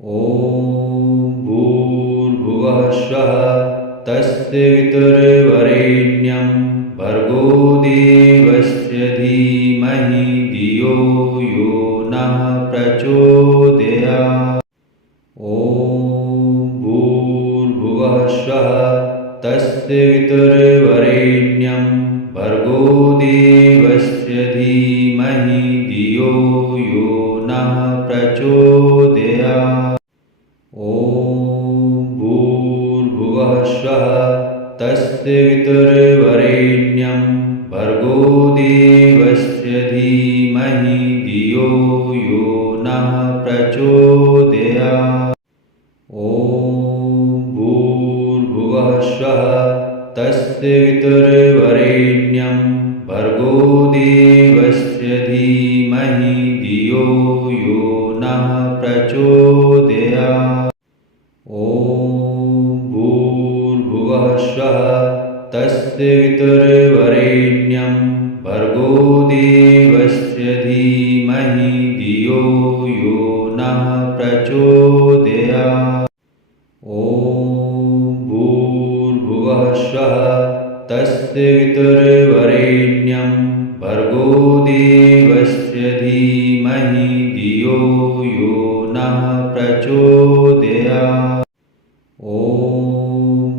ॐ भूर्भुवः स्वः तस्य वितुर्वरेण्यं भर्गो देवस्य धीमहि धियो यो नः प्रचोदयात्। ॐ भूर्भुवः स्वः तस्य वितुर्वरेण्यं भर्गो देवस्य धीमहि धियो यो नः प्रचोदयात्। ॐ भूर्भुवः स्वः तस्य वितुर्वरेण्यं भर्गो देवस्य धीमहि धियो यो नः प्रचोदयात्। ॐ भूर्भुवः स्वः तस्य वितुर्वरेण्यं भर्गो देवस्य धीमहि धियो यो नः प्रचोदयात्। ॐ भूर्भुवः स्वः तस्य वितुर्वरेण्यं भर्गो देवस्य धीमहि धियो यो नः प्रचोदयात्। ॐ भूर्भुवः स्वः तस्य वितुर्वरेण्यं भर्गो देवस्य धीमहि धियो यो नः प्रचोदयात्। ॐ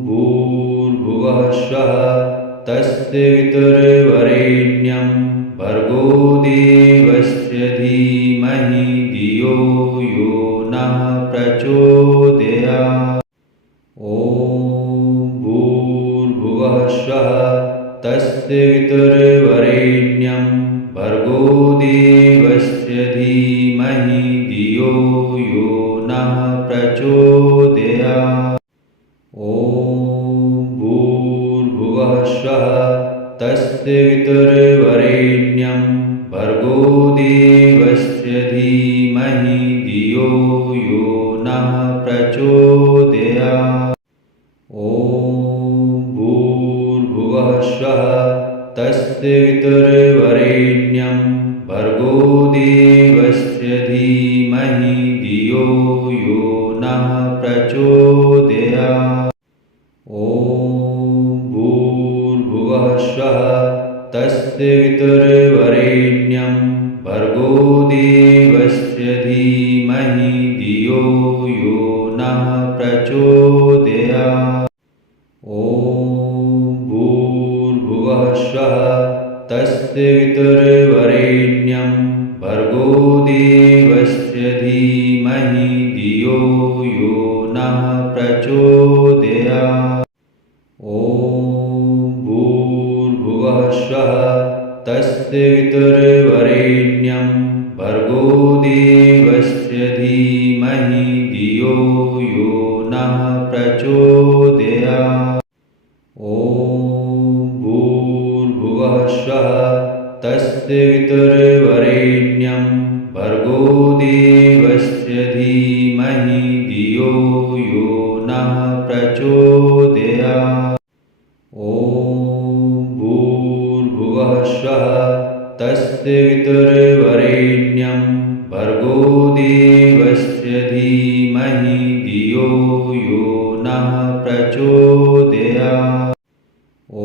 भूर्भुवः स्वः तस्य वितुर्वरेण्यं भर्गो देवस्य धीमहि धियो यो नः प्रचोदयात्। ॐ भूर्भुवः स्वः तस्य वितुर्वरेण्यं भर्गो देवस्य धीमहि धियो यो नः प्रचोदयात्। ॐ भूर्भुवः स्वः तस्य वितुर्वरेण्यं भर्गो देवस्य धीमहि धियो यो नः प्रचोदयात्। ॐ भूर्भुवः स्वः तस्य वितुर्वरेण्यं भर्गो देवस्य धीमहि धियो यो नः प्रचोदयात्। ॐ भूर्भुवः स्वः तस्य वितुर्वरेण्यं भर्गो देवस्य धीमहि धियो यो नः प्रचोदयात्। ॐ भूर्भुवः स्वः तस्य वितुर्वरेण्यं भर्गो देवस्य धीमहि धियो यो नः प्रचोदयात्। ॐ भूर्भुवः स्वः तस्य वितुर्वरेण्यं भर्गो देवस्य धीमहि धियो यो नः प्रचोदयात्। ॐ भूर्भुवः स्वः तस्य वितुर्वरेण्यं भर्गो देवस्य धीमहि धियो यो नः प्रचोदयात्। ॐ भूर्भुवः स्वः तस्य वितुर्वरेण्यं भर्गो देवस्य धीमहि धियो यो नः प्रचोदयात्। ॐ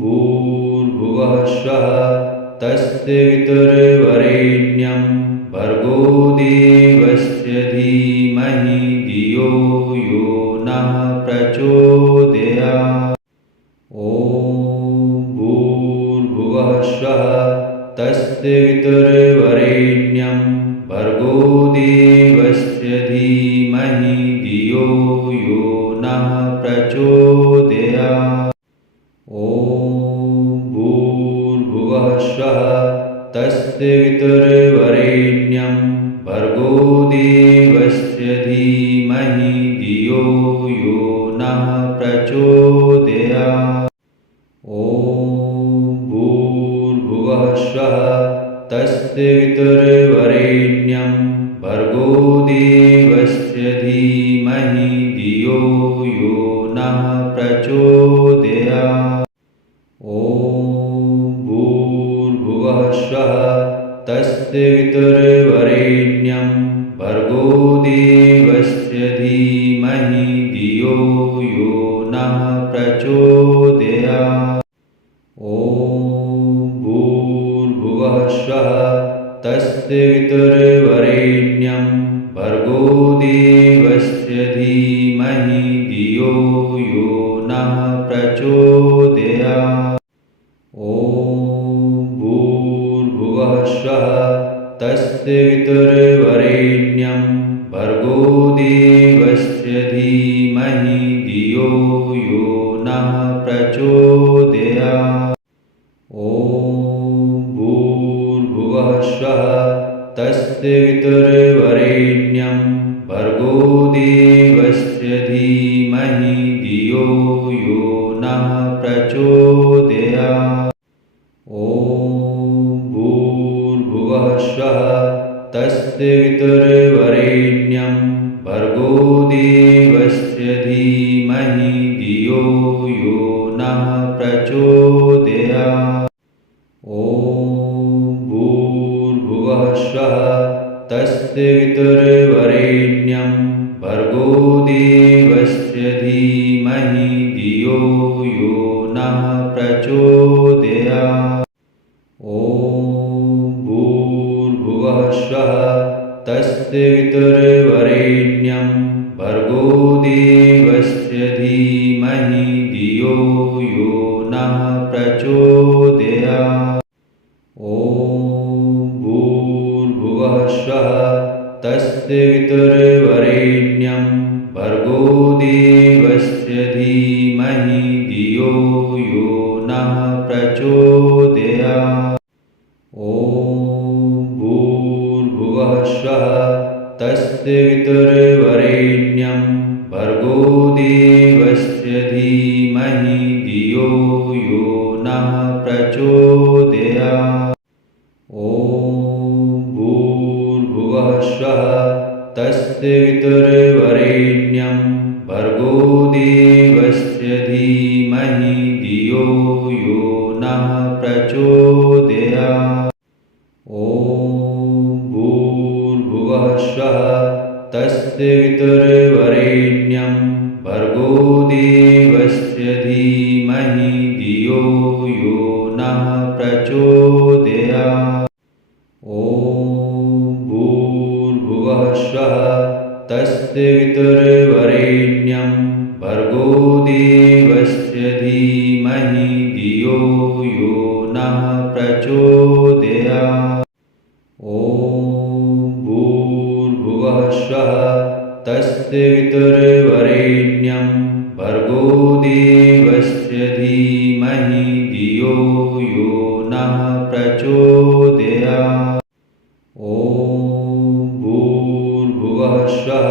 भूर्भुवः स्वः तस्य वितुर्वरेण्यं भर्गो देवस्य धीमहि धियो यो नः प्रचोदयात्। ॐ भूर्भुवः स्वः तस्य वितुर्वरेण्यं भर्गो देवस्य धीमहि धियो यो नः प्रचोदयात्। ॐ भूर्भुवः स्वः तस्य वितुर्वरेण्यं भर्गो देवस्य धीमहि धियो यो नः प्रचोदयात्। ॐ भूर्भुवः स्वः तस्य वितुर्वरेण्यं भर्गो देवस्य धीमहि धियो यो नः प्रचोदयात्। ॐ भूर्भुवः स्वः तस्य वितुर्वरेण्यं भर्गो देवस्य धीमहि धियो यो नः प्रचोदयात्। ॐ भूर्भुवः स्वः तस्य वितुर्वरेण्यं भर्गो देवस्य धीमहि धियो यो नः प्रचोदयात्। ॐ भूर्भुवः स्वः तस्य वितुर्वरेण्यं भर्गो देवस्य धीमहि धियो यो नः प्रचोदयात्। ॐ भूर्भुवः स्वः तस्य वितुर्वरेण्यं भर्गो देवस्य धीमहि धियो यो नः प्रचोदयात्। ॐ भूर्भुवः स्वः तस्य वितुर्वरेण्यं भर्गो देवस्य धीमहि धियो यो नः प्रचोदयात्। ॐ भूर्भुवः स्वः तस्य वितुर्वरेण्यं भर्गो देवस्य धीमहि धियो यो नः प्रचोदयात्। ॐ भूर्भुवः स्वः तस्य वितुर्वरेण्यं भर्गो देवस्य धीमहि धियो यो नः प्रचोदयात्। ॐ भूर्भुवः स्वः तस्य वितुर्वरेण्यं भर्गो देवस्य धीमहि धियो यो नः प्रचोदयात्। ॐ भूर्भुवः स्वः तस्य वितुर्वरेण्यं भर्गो देवस्य धीमहि धियो यो नः प्रचोदयात्। ॐ भूर्भुवः स्वः तस्य वितुर्वरेण्यं भर्गो देवस्य धीमहि धियो यो नः प्रचोदयात्। ॐ भूर्भुवः स्वः तस्य वितुर्वरेण्यं भर्गो देवस्य धीमहि धियो यो नः प्रचोदयात्। ॐ भूर्भुवः स्वः तस्य वितुर्वरेण्यं भर्गो देवस्य धीमहि धियो यो नः प्रचोदयात्। ॐ भूर्भुवः स्वः तस्य वितुर्वरेण्यं भर्गो देवस्य धीमहि धियो यो नः प्रचोदयात्। ॐ भूर्भुवः स्वः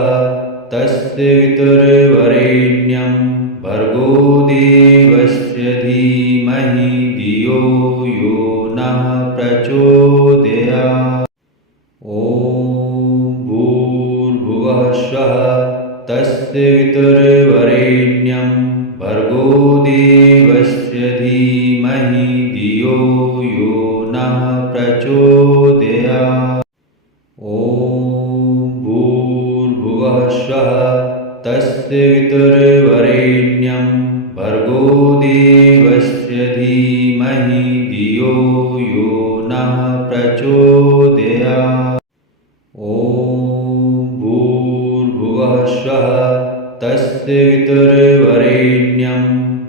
तस्य वितुर्वरेण्यं भर्गो देवस्य धीमहि धियो यो नः प्रचोदयात्। ॐ भूर्भुवः स्वः तस्य वितुर्वरेण्यं भर्गो देवस्य धीमहि धियो यो नः प्रचोदयात्। ॐ भूर्भुवः स्वः तस्य वितुर्वरेण्यं भर्गो देवस्य धीमहि धियो यो नः प्रचोदयात्। ॐ भूर्भुवः स्वः तस्य वितुर्वरेण्यं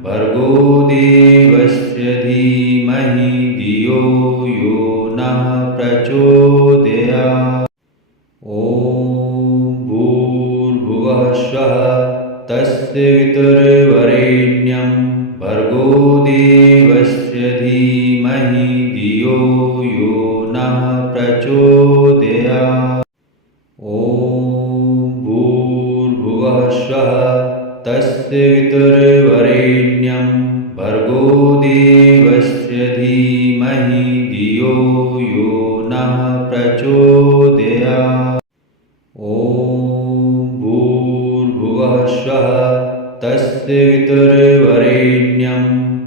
भर्गो देवस्य धीमहि धियो यो नः प्रचोदयात्। ॐ भूर्भुवः स्वः तस्य वितुर्वरेण्यं भर्गो देवस्य धीमहि धियो यो नः प्रचोदयात्। ॐ भूर्भुवः स्वः तस्य वितुर्वरेण्यं भर्गो देवस्य धीमहि धियो यो नः प्रचोदयात्। ॐ भूर्भुवः स्वः तस्य वितुर्वरेण्यं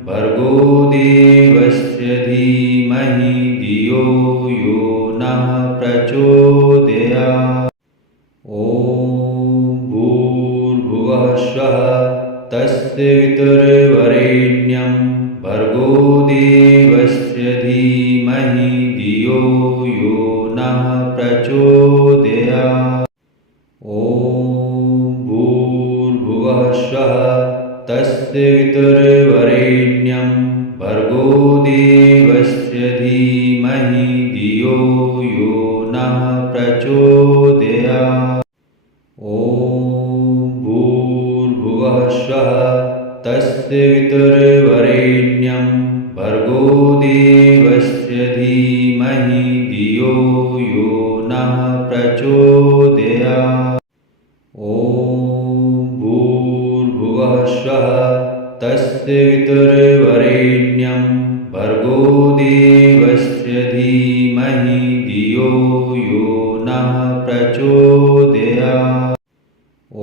भर्गो देवस्य धीमहि धियो यो नः प्रचोदयात्। ॐ तस्य वितुर्वरेण्यं भर्गो देवस्य धीमहि धियो यो नः प्रचोदयात्। ॐ भूर्भुवः स्वः तस्य वितुर्वरेण्यं भर्गो देवस्य धीमहि धियो यो नः प्रचोदयात्। ॐ भूर्भुवः स्वः तस्य वितुर्वरेण्यं भर्गो देवस्य धीमहि धियो यो नः प्रचोदयात्। ॐ भूर्भुवः स्वः तस्य वितुर्वरेण्यं भर्गो देवस्य धीमहि धियो यो नः प्रचोदयात्। ॐ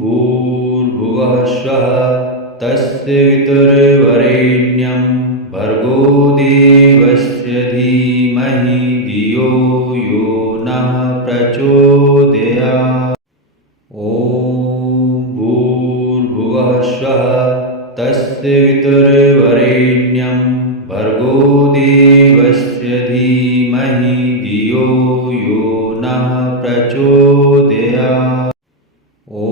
भूर्भुवः स्वः तस्य वितुर्वरेण्यं भर्गो देवस्य धीमहि धियो यो नः प्रचोदयात्। ॐ भूर्भुवः स्वः तस्य वितुर्वरेण्यं भर्गो देवस्य धीमहि धियो यो नः प्रचोदयात्। ॐ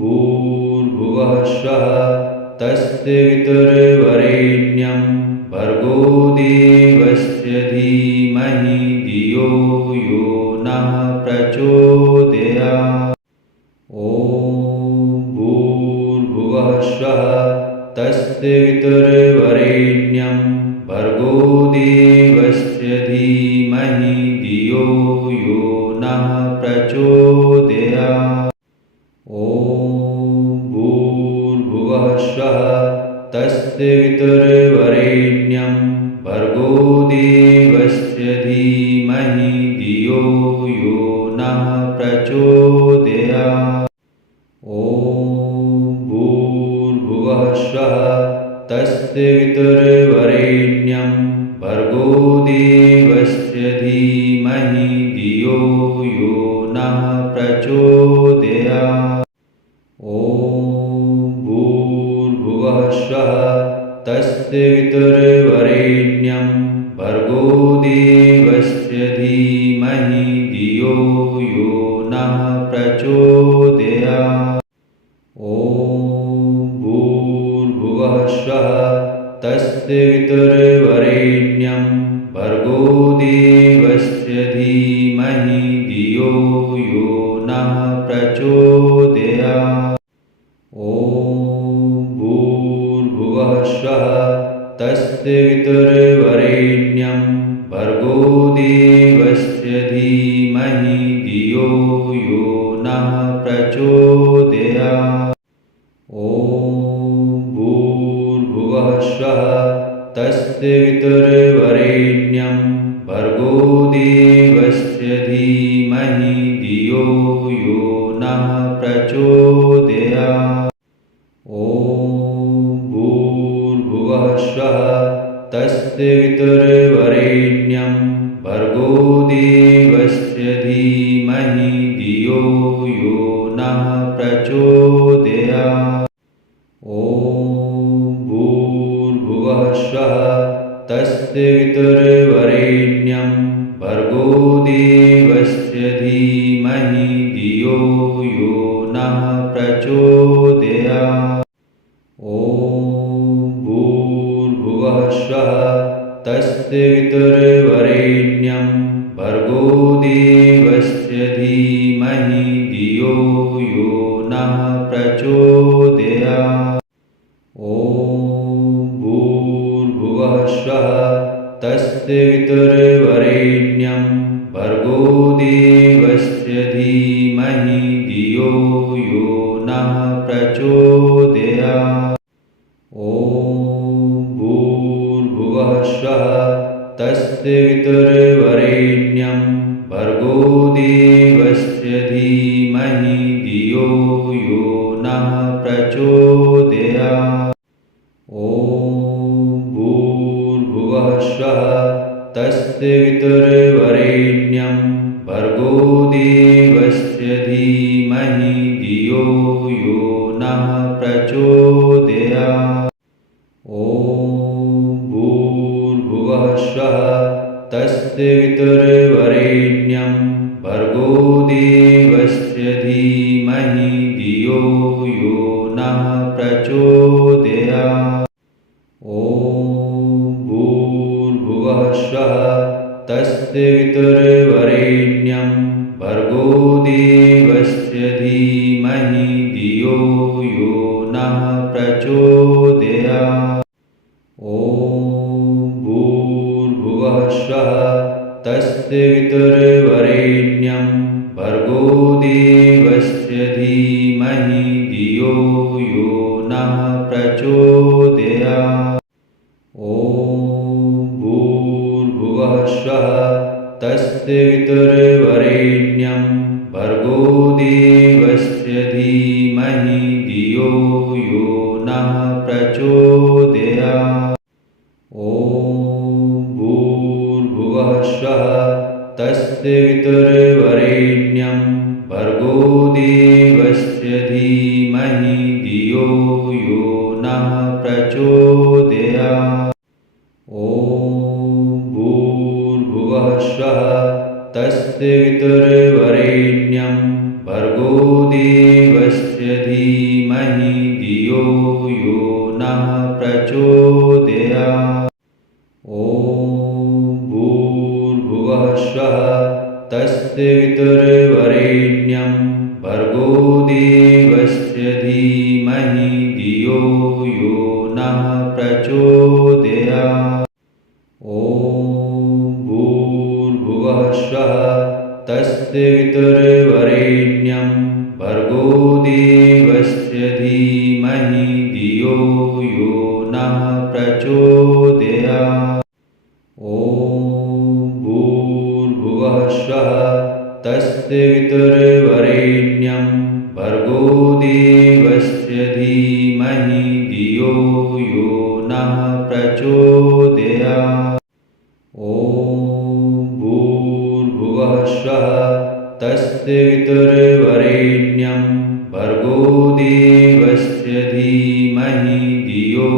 भूर्भुवः स्वः तस्य वितुर्वरेण्यं भर्गो देवस्य धीमहि धियो यो नः प्रचोदयात्। ॐ भूर्भुवः स्वः तस्य वितुर्वरेण्यं भर्गो देवस्य धीमहि धियो यो नः प्रचोदयात्। ॐ भूर्भुवः स्वः तस्य वितुर्वरेण्यं भर्गो देवस्य धीमहि धियो यो नः प्रचोदयात्। ॐ भूर्भुवः स्वः तस्य वितुर्वरेण्यं भर्गो देवस्य धीमहि धियो यो नः प्रचोदयात्। ॐ भूर्भुवः स्वः तस्य वितुर्वरेण्यं भर्गो देवस्य धीमहि धियो यो नः प्रचोदयात्। ॐ भूर्भुवः स्वः तस्य वितुर्वरेण्यं भर्गो देवस्य धीमहि धियो यो नः प्रचोदयात्। ॐ भूर्भुवः स्वः तस्य वितुर्वरेण्यं भर्गो देवस्य धीमहि धियो यो नः प्रचोदयात्। ॐ भूर्भुवः स्वः तस्य वितुर्वरेण्यं भर्गो देवस्य धीमहि धियो यो नः प्रचोदयात्। ॐ भूर्भुवः स्वः तस्य वितुर्वरेण्यं भर्गो देवस्य धीमहि धियो यो नः प्रचोदयात्। ॐ भूर्भुवः स्वः तस्य वितुर्वरेण्यं भर्गो देवस्य धीमहि धियो यो नः प्रचोदयात्। ॐ भूर्भुवः स्वः तस्य वितुर्वरेण्यं भर्गो देवस्य धीमहि धियो यो नः प्रचोदयात्। ॐ भूर्भुवः स्वः तस्य वितुर्वरेण्यं भर्गो देवस्य धीमहि धियो यो नः प्रचोदयात्। ॐ भूर्भुवः स्वः तस्य वितुर्वरेण्यं भर्गो देवस्य धीमहि धियो यो नः प्रचोदयात्। ॐ भूर्भुवः स्वः तस्य वितुर्वरेण्यं भर्गो देवस्य धीमहि धियो यो नः प्रचोदयात्। ॐ भूर्भुवः स्वः तस्य वितुर्वरेण्यं भर्गो देवस्य धीमहि धियो यो नः प्रचोदयात्। ॐ भूर्भुवः स्वः तस्य वितुर्वरेण्यं भर्गो देवस्य धीमहि धियो यो नः प्रचोदयात्। ॐ भूर्भुवः स्वः तस्य वितुर्वरेण्यं भर्गो देवस्य धीमहि धियो यो नः प्रचोदयात्। ॐ भूर्भुवः स्वः तस्य वितुर्वरेण्यं भर्गो देवस्य धीमहि धियो यो नः प्रचोदयात्। ॐ भूर्भुवः स्वः तस्य वितुर्वरेण्यं भर्गो देवस्य धीमहि धियो यो नः प्रचोदयात्। ॐ भूर्भुवः स्वः तस्य वितुर्वरेण्यं भर्गो देवस्य धीमहि धियो यो नः प्रचोदयात्। ॐ भूर्भुवः स्वः तस्य वितुर्वरेण्यं भर्गो देवस्य धीमहि धियो यो नः प्रचोदयात्। ॐ भूर्भुवः स्वः तस्य वितुर्वरेण्यं भर्गो देवस्य धीमहि धियो यो नः प्रचोदयात्। ॐ भूर्भुवः स्वः तस्य वितुर्वरेण्यं भर्गो देवस्य धीमहि धियो यो नः प्रचोदयात्। ॐ भूर्भुवः स्वः तस्य वितुर्वरेण्यं भर्गो देवस्य धीमहि धियो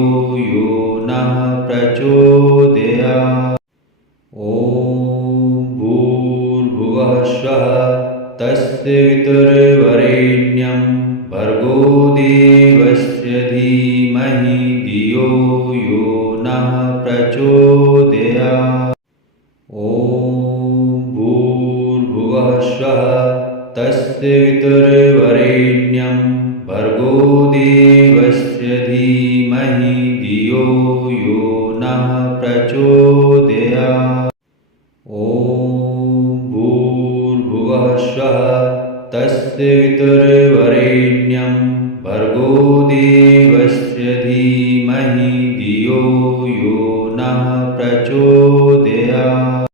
यो नः प्रचोदयात्। ॐ भूर्भुवः स्वः तस्य वितुर्वरेण्यं भर्गो देवस्य धीमहि धियो यो नः प्रचोदयात्। ॐ भूर्भुवः स्वः तस्य वितुर्वरेण्यं भर्गो देवस्य धीमहि धियो यो नः प्रचोदयात्। ॐ भूर्भुवः स्वः तस्य वितुर्वरेण्यं भर्गो देवस्य धीमहि धियो यो नः प्रचोदयात्।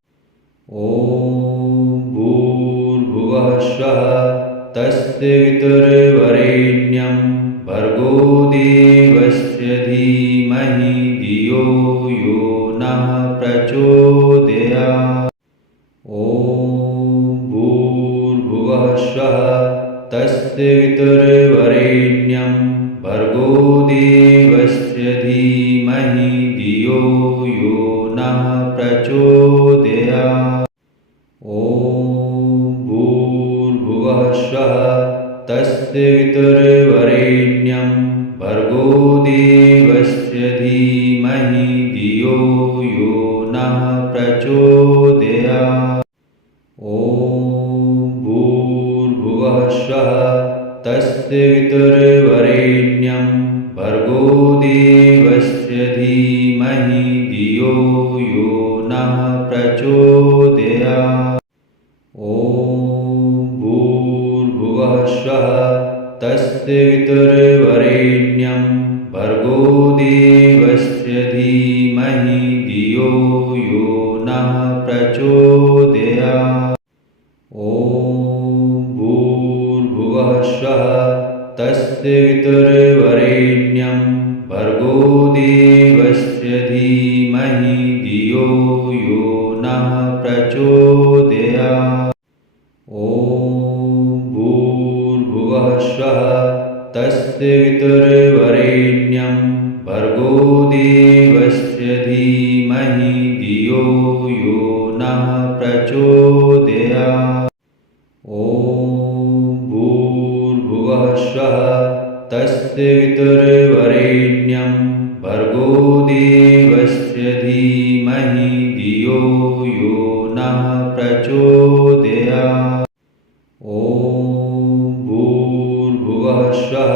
ॐ भूर्भुवः स्वः तस्य वितुर्वरेण्यं भर्गो देवस्य धीमहि धियो यो नः प्रचोदयात्। ॐ भूर्भुवः स्वः तस्य वितुर्वरेण्यं भर्गो देवस्य धीमहि धियो यो नः प्रचोदयात्। ॐ भूर्भुवः स्वः तस्य वितुर्वरेण्यं भर्गो देवस्य धीमहि धियो यो नः प्रचोदयात्। ॐ भूर्भुवः स्वः तस्य वितुर्वरेण्यं भर्गो देवस्य धीमहि धियो यो नः प्रचोदयात्। ॐ भूर्भुवः स्वः तस्य वितुर्वरेण्यं भर्गो देवस्य धीमहि धियो यो नः प्रचोदयात्। ॐ भूर्भुवः स्वः तस्य वितुर्वरेण्यं भर्गो देवस्य धीमहि धियो यो नः प्रचोदयात्। ॐ भूर्भुवः स्वः तस्य वितुर्वरेण्यं भर्गो देवस्य धीमहि धियो यो नः प्रचोदयात्। ॐ भूर्भुवः स्वः तस्य वितुर्वरेण्यं भर्गो देवस्य धीमहि धियो यो नः प्रचोदयात्। ॐ भूर्भुवः स्वः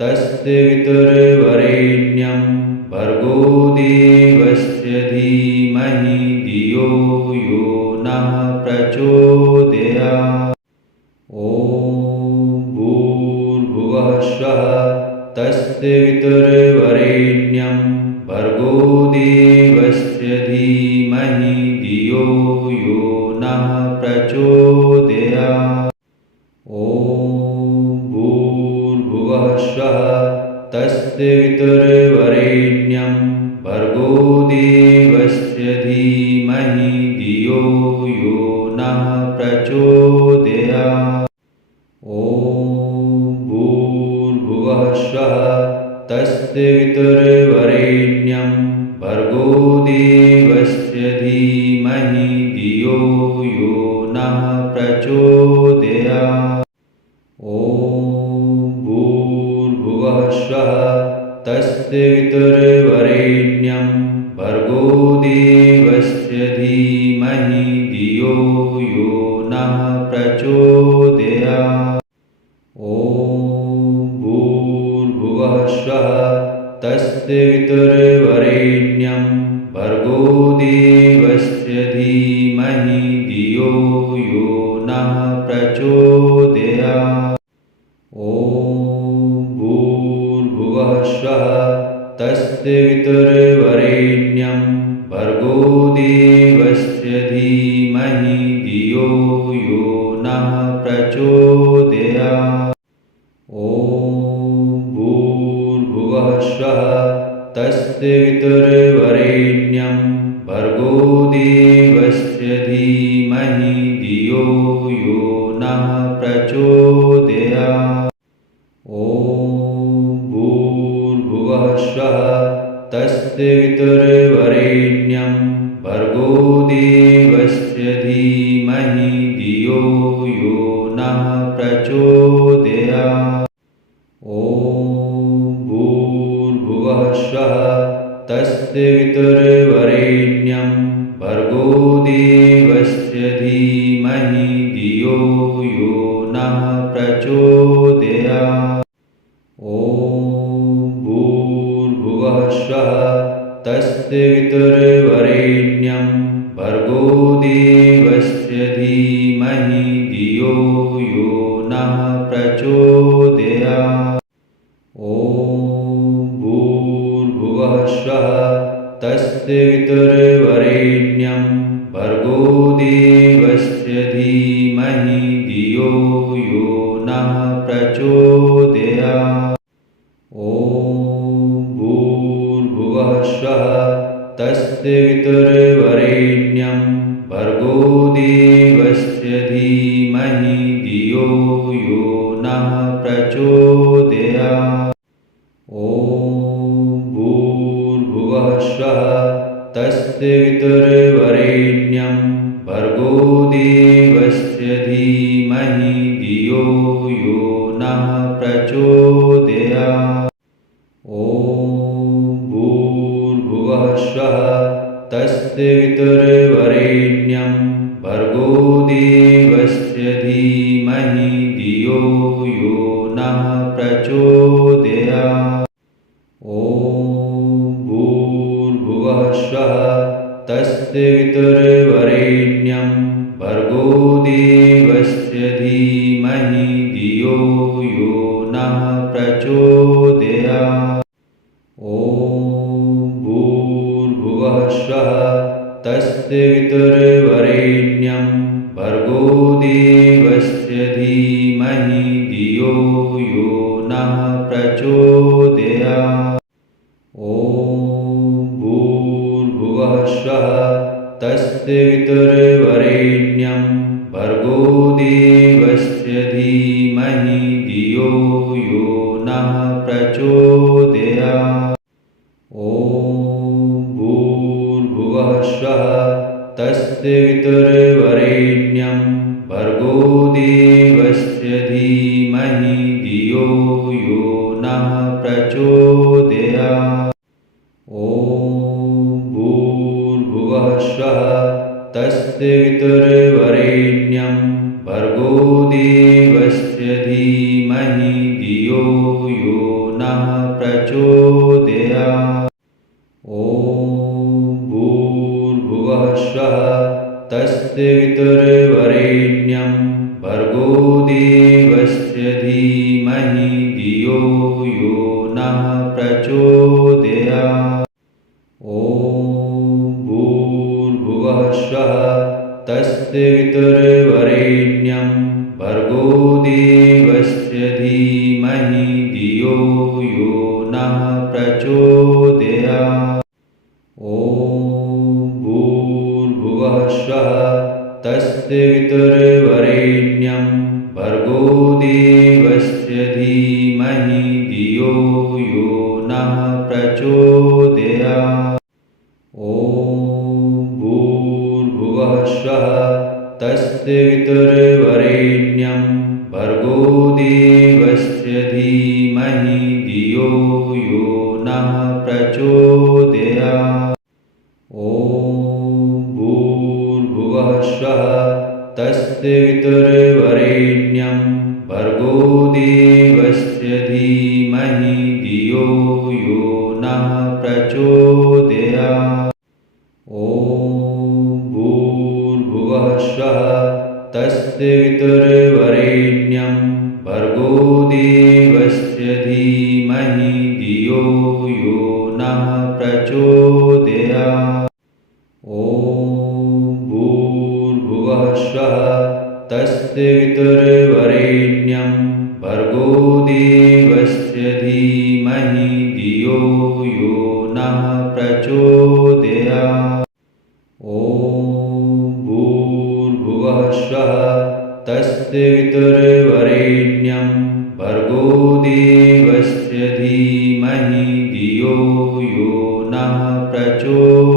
तस्य वितुर्वरेण्यं भर्गो देवस्य धीमहि धियो यो नः प्रचोदयात्। ॐ भूर्भुवः स्वः तस्य वितुर्वरेण्यं भर्गो देवस्य धीमहि धियो यो नः प्रचोदयात्। ॐ भूर्भुवः स्वः तस्य वितुर्वरेण्यं भर्गो देवस्य धीमहि धियो यो नः प्रचोदयात्। ॐ भूर्भुवः स्वः तस्य वितुर्वरेण्यं भर्गो देवस्य धीमहि धियो यो नः प्रचोदयात्। ॐ भूर्भुवः स्वः तस्य वितुर्वरेण्यं भर्गो देवस्य धीमहि धियो यो नः प्रचोदयात्। ॐ भूर्भुवः स्वः तस्य वितुर्वरेण्यं भर्गो देवस्य धीमहि धियो यो नः प्रचोदयात्। ॐ भूर्भुवः स्वः तस्य वितुर्वरेण्यं भर्गो देवस्य धीमहि धियो यो नः प्रचोदयात्। ॐ भूर्भुवः स्वः तस्य वितुर्वरेण्यं भर्गो देवस्य धीमहि धियो यो नः प्रचोदयात्। ॐ भूर्भुवः स्वः तस्य वितुर्वरेण्यं भर्गो देवस्य धीमहि धियो यो नः प्रचोदयात्। ॐ भूर्भुवः स्वः तस्य वितुर्वरेण्यं भर्गो देवस्य धीमहि धियो यो नः प्रचोदयात्। ॐ भूर्भुवः स्वः तस्य वितुर्वरेण्यं भर्गो देवस्य धीमहि धियो यो नः प्रचोदयात्। ॐ भूर्भुवः स्वः तस्य वितुर्वरेण्यं भर्गो देवस्य धीमहि धियो यो नः प्रचोदयात्। ॐ भूर्भुवः स्वः तस्य वितुर्वरेण्यं भर्गो देवस्य धीमहि धियो यो नः प्रचोदयात्। ॐ भूर्भुवः स्वः तस्य वितुर्वरेण्यं भर्गो देवस्य धीमहि धियो यो नः प्रचोदयात्। ॐ भूर्भुवः स्वः तस्य वितुर्वरेण्यं भर्गो देवस्य धीमहि धियो यो नः प्रचोदयात्। ॐ भूर्भुवः स्वः तस्य वितुर्वरेण्यं भर्गो देवस्य धीमहि धियो यो नः प्रचोदयात्। ॐ भूर्भुवः स्वः तस्य वितुर्वरेण्यं भर्गो देवस्य धीमहि धियो यो नः प्रचोदयात्। ॐ भूर्भुवः स्वः तस्य वितुर्वरेण्यं भर्गो देवस्य धीमहि धियो यो देवस्य धीमहि धियो यो नः प्रचोदयात्। ॐ भूर्भुवः स्वः तस्य वितुर्वरेण्यं भर्गो देवस्य धीमहि धियो यो नः प्रचोदयात्। ॐ भूर्भुवः स्वः तस्य वितुर्वरेण्यं भर्गो देवस्य धीमहि धियो यो नः प्रचोदयात्। ॐ भूर्भुवः स्वः तस्य वितुर्वरेण्यं भर्गो देवस्य धीमहि धियो यो नः प्रचोदयात्। ॐ भूर्भुवः स्वः तस्य वितुर्वरेण्यं भर्गो देवस्य धीमहि धियो यो नः प्रचोदयात्। ॐ भूर्भुवः स्वः तस्य वितुर्वरेण्यं भर्गो देवस्य धीमहि धियो यो नः प्रचोदयात्। ॐ भूर्भुवः स्वः तस्य वितुर्वरेण्यं भर्गो देवस्य धीमहि धियो यो नः प्रचोदयात्। ॐ भूर्भुवः स्वः तस्य वितुर्वरेण्यं भर्गो देवस्य धीमहि धियो यो नः प्रचोदयात्। ॐ भूर्भुवः स्वः तस्य वितुर्वरेण्यं भर्गो देवस्य धीमहि धियो यो नः प्रचोदयात्। ॐ भूर्भुवः स्वः तस्य वितुर्वरेण्यं भर्गो देवस्य धीमहि धियो यो नः प्रचोदयात्।